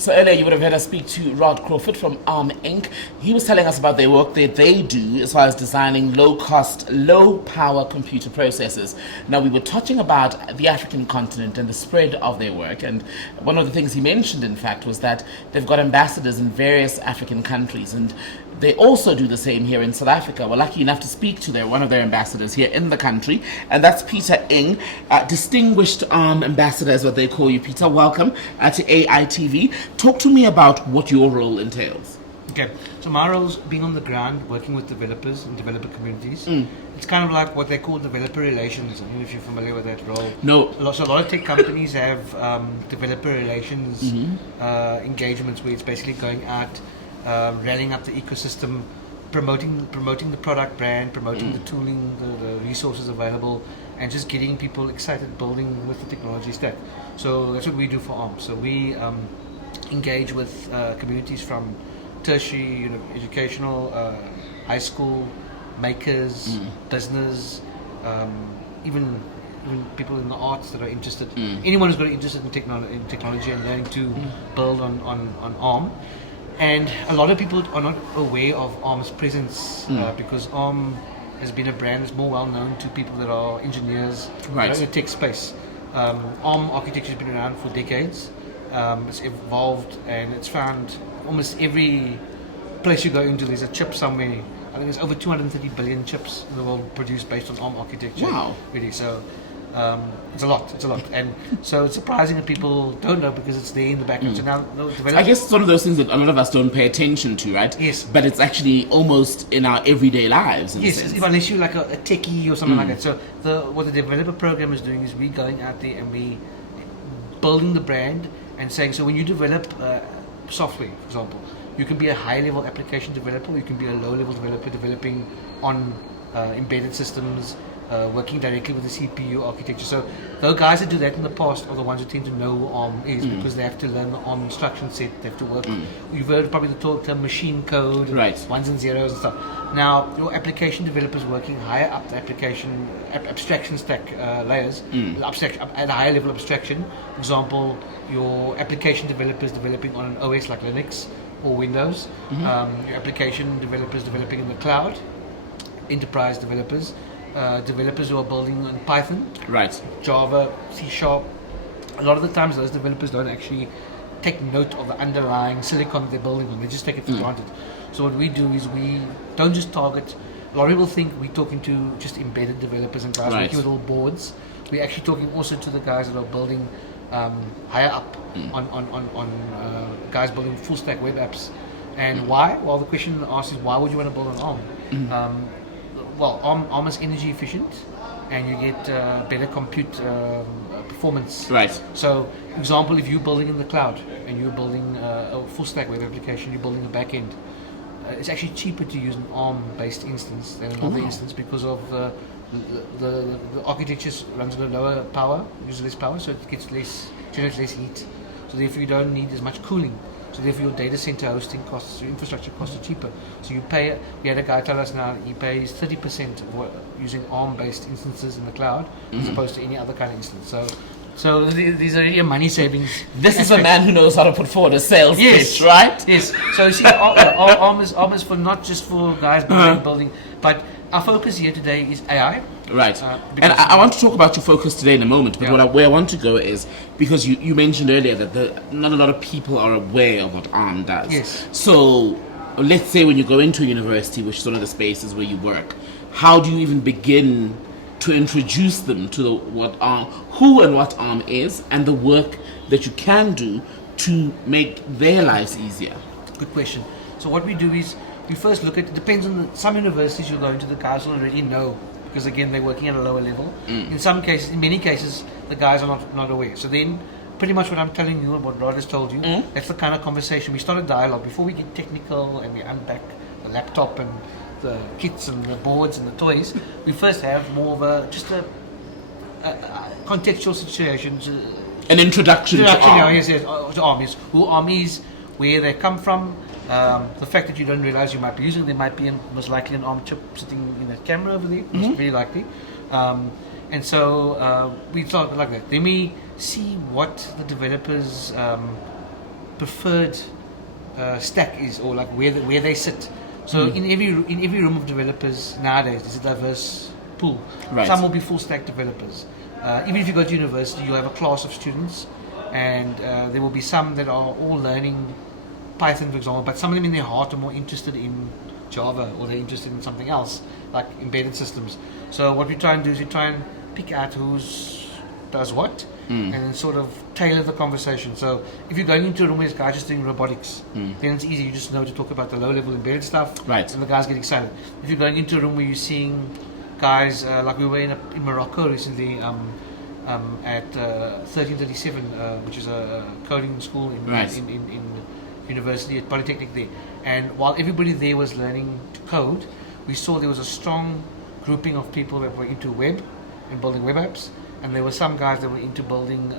So earlier you would have heard us speak to Rod Crawford from ARM Inc. He was telling us about their work that they do as far as designing low-cost, low-power computer processors. Now, we were touching about the African continent and the spread of their work, and one of the things he mentioned, in fact, was that they've got ambassadors in various African countries, and they also do the same here in South Africa. We're lucky enough to speak to one of their ambassadors here in the country, and that's Peter Ing, Distinguished ARM Ambassador is what they call you, Peter. Welcome to AITV. Talk to me about what your role entails. Okay, so my role is being on the ground, working with developers and developer communities. It's kind of like what they call developer relations. I don't know if you're familiar with that role. No. So a lot of tech companies have developer relations engagements where it's basically going out, rallying up the ecosystem, promoting the product brand, promoting the tooling, the resources available, and just getting people excited building with the technology stack. So that's what we do for ARM. So we engage with communities from tertiary, educational, high school, makers, business, even people in the arts that are interested. Anyone who's got interested in technology and learning to build on ARM. And a lot of people are not aware of ARM's presence because ARM has been a brand that's more well known to people that are engineers in the tech space. ARM architecture has been around for decades. It's evolved and it's found almost every place you go into, there's a chip somewhere. I think there's over 230 billion chips in the world produced based on ARM architecture. Wow. Really, so it's a lot. And so it's surprising that people don't know because it's there in the background. So now, I guess it's one of those things that a lot of us don't pay attention to, right? Yes. But it's actually almost in our everyday lives. Yes, unless you're like a techie or something like that. So what the developer program is doing is we're going out there and we building the brand and saying, so when you develop software, for example, you can be a high-level application developer, or you can be a low-level developer developing on embedded systems, working directly with the CPU architecture. So those guys that do that in the past are the ones who tend to know what ARM is because they have to learn the ARM instruction set, they have to work. You've heard probably the term machine code, ones and zeros and stuff. Now, your application developers working higher up the application abstraction stack layers, at a higher level of abstraction. For example, your application developers developing on an OS like Linux or Windows, your application developers developing in the cloud, enterprise developers, developers who are building on Python, Java, C#. A lot of the times those developers don't actually take note of the underlying silicon that they're building on, they just take it for granted. So what we do is we don't just target, a lot of people think we're talking to just embedded developers and guys working with all boards. We're actually talking also to the guys that are building higher up on guys building full stack web apps. And why? Well, the question asked is why would you want to build on ARM? Well, ARM is energy efficient and you get better compute performance. So, example, if you're building in the cloud and you're building a full stack web application, you're building the back end, it's actually cheaper to use an ARM based instance than another instance because of the architecture runs at a lower power, uses less power, so it generates less heat. So therefore you don't need as much cooling. So therefore your data center hosting costs, your infrastructure costs are cheaper. So you pay, we had a guy tell us now he pays 30% of using ARM based instances in the cloud as opposed to any other kind of instance. So these are really money savings. This is a man who knows how to put forward a sales pitch, right? Yes. So you see, ARM is for not just for guys building, but our focus here today is AI. And I want to talk about your focus today in a moment, but where I want to go is, because you mentioned earlier that not a lot of people are aware of what ARM does. Yes. So let's say when you go into a university, which is one of the spaces where you work, how do you even begin to introduce them to who and what ARM is, and the work that you can do to make their lives easier? Good question. So what we do is we first look at, it depends on some universities you'll go into, the guys will already know because again they're working at a lower level. In many cases the guys are not aware. So then pretty much what I'm telling you, what Rod has told you, that's the kind of conversation. We start a dialogue before we get technical and we unpack the laptop and the kits and the boards and the toys. We first have more of a contextual situation, an introduction to ARM. To ARM, yes. Who ARM is, where they come from, the fact that you don't realize you might be using, there might be most likely an ARM chip sitting in that camera over there, most very likely. And so we start like that. Then we see what the developers preferred stack is, or like where they sit. So in every room of developers nowadays, there's a diverse pool. Right. Some will be full stack developers. Even if you go to university, you'll have a class of students, and there will be some that are all learning Python, for example, but some of them in their heart are more interested in Java, or they're interested in something else, like embedded systems. So what we try and do is we try and pick out who's does what, and then sort of tailor the conversation. So if you're going into a room where this guy's just doing robotics, then it's easy. You just know to talk about the low-level embedded stuff, Right. and the guys get excited. If you're going into a room where you're seeing guys, like we were in Morocco recently, at 1337, which is a coding school in university at Polytechnic there. And while everybody there was learning to code, we saw there was a strong grouping of people that were into web and building web apps, and there were some guys that were into building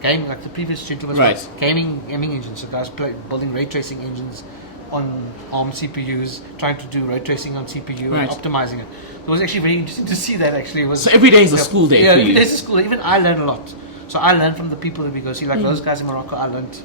game, like the previous gentleman, Right. gaming engines. So guys building ray tracing engines on ARM CPUs, trying to do ray tracing on CPU Right. and optimizing it. It was actually very interesting to see that. Actually, it was. So every day is a school day Yeah, for every you. day is a school day. Even I learn a lot. So I learned from the people that we go see, like those guys in Morocco. I learned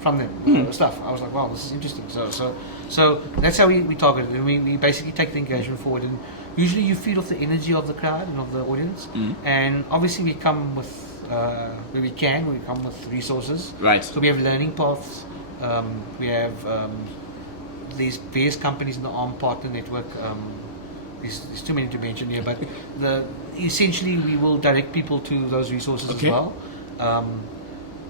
from them stuff. I was like, wow, this is interesting. So that's how we target it. We basically take the engagement forward, and usually you feed off the energy of the crowd and of the audience. And obviously we come with where we can. We come with resources. Right. So we have learning paths. We have these various companies in the ARM partner network. There's too many to mention here, but essentially we will direct people to those resources Okay. as well.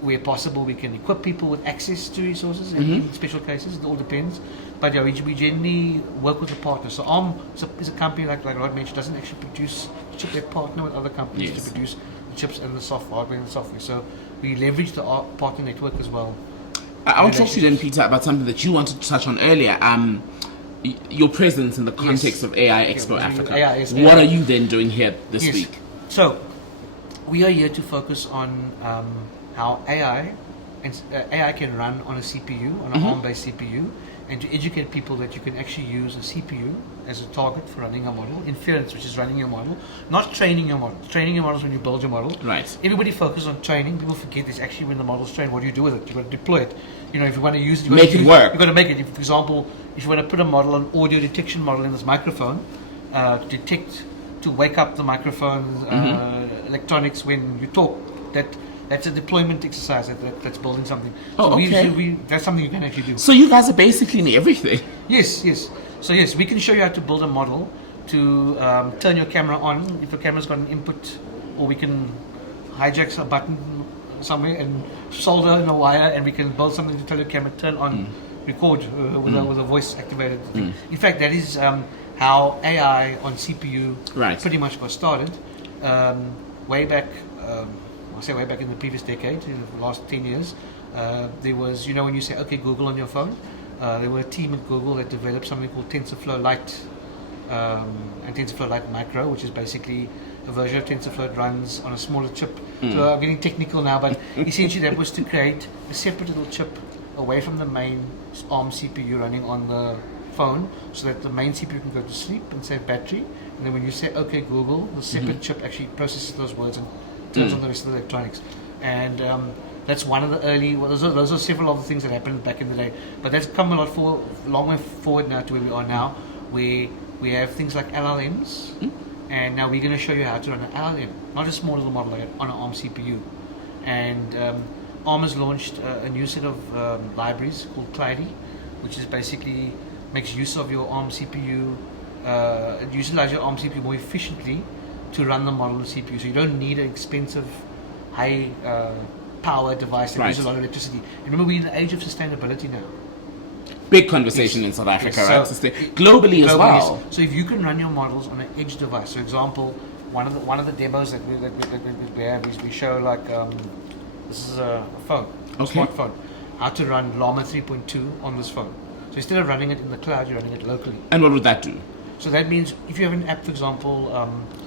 Where possible, we can equip people with access to resources in special cases. It all depends. But yeah, we generally work with a partner. So ARM is a company, like Rod mentioned, doesn't actually produce chip. They partner with other companies Yes. to produce the chips and the hardware and the software. So we leverage the partner network as well. I want to talk to you then, Peter, about something that you wanted to touch on earlier. Your presence in the context of AI Expo Yeah, Africa. AI is- What are you then doing here this Yes. week? So, we are here to focus on how AI can run on a CPU, on an ARM-based CPU, and to educate people that you can actually use a CPU as a target for running a model. Inference, which is running your model, not training your model. Training your model is when you build your model. Right. Everybody focuses on training. People forget this actually when the model's trained. What do you do with it? You've got to deploy it. If you want to use it, Make it work. You've got to make it. For example, if you want to put a model, an audio detection model in this microphone, to wake up the microphone electronics when you talk, that's a deployment exercise that's building something. Oh, okay. That's something you can actually do. So you guys are basically in everything. Yes. So yes, we can show you how to build a model to turn your camera on if the camera's got an input, or we can hijack a button somewhere and solder in a wire, and we can build something to tell your camera turn on, record with a voice activated thing. In fact, that is how AI on CPU pretty much got started. Way back. I'll say way back in the previous decade, in the last 10 years, there was, when you say, okay, Google on your phone, there were a team at Google that developed something called TensorFlow Lite and TensorFlow Lite Micro, which is basically a version of TensorFlow that runs on a smaller chip. So I'm getting technical now, but essentially that was to create a separate little chip away from the main ARM CPU running on the phone, so that the main CPU can go to sleep and save battery. And then when you say, okay, Google, the separate chip actually processes those words and turns on the rest of the electronics. And that's one of the early. Well, those are several of the things that happened back in the day. But that's come a long way forward now to where we are now, where we have things like LLMs, and now we're going to show you how to run an LLM, not a small little model, like on an ARM CPU. And ARM has launched a new set of libraries called Cloudy, which is basically makes use of your ARM CPU, utilize your ARM CPU more efficiently to run the model on the CPU. So you don't need an expensive, high power device that uses a lot of electricity. And remember, we're in the age of sustainability now. Big conversation in South Africa, right? So globally as well. Yes. So if you can run your models on an edge device, for example, one of the demos that we have is we show like this is a phone, a smartphone, how to run Llama 3.2 on this phone. So instead of running it in the cloud, you're running it locally. And what would that do? So that means if you have an app, for example,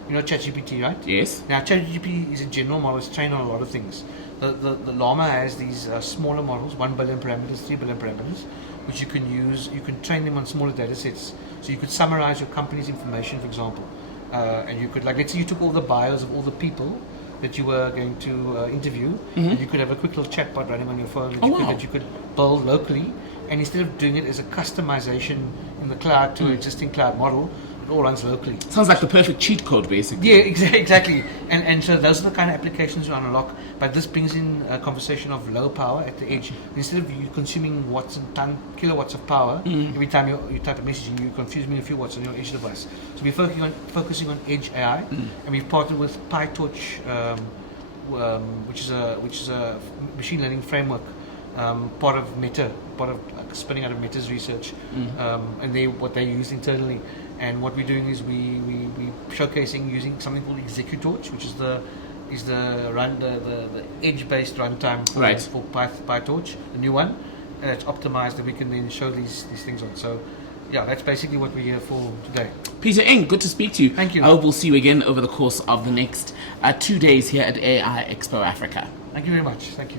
ChatGPT, right? Yes. Now ChatGPT is a general model. It's trained on a lot of things. The Llama has these smaller models, 1 billion parameters, 3 billion parameters, which you can use. You can train them on smaller data sets. So you could summarize your company's information, for example, and you could, like, let's say you took all the bios of all the people that you were going to interview, and you could have a quick little chatbot running on your phone that you could build locally, and instead of doing it as a customization in the cloud to an existing cloud model, it all runs locally. Sounds like the perfect cheat code, basically. Yeah, exactly. And so those are the kind of applications you unlock. But this brings in a conversation of low power at the edge. Instead of you consuming watts and kilowatts of power every time you type a message, and you're consuming a few watts on your edge device. So we're focusing on edge AI, and we've partnered with PyTorch, which is a machine learning framework, part of Meta, spinning out of Meta's research, and what they use internally. And what we're doing is we showcasing using something called ExecuTorch, which is the edge-based runtime for PyTorch, the new one, and it's optimized, and we can then show these things on. So, yeah, that's basically what we're here for today. Peter Ing, good to speak to you. Thank you. I hope we'll see you again over the course of the next 2 days here at AI Expo Africa. Thank you very much. Thank you.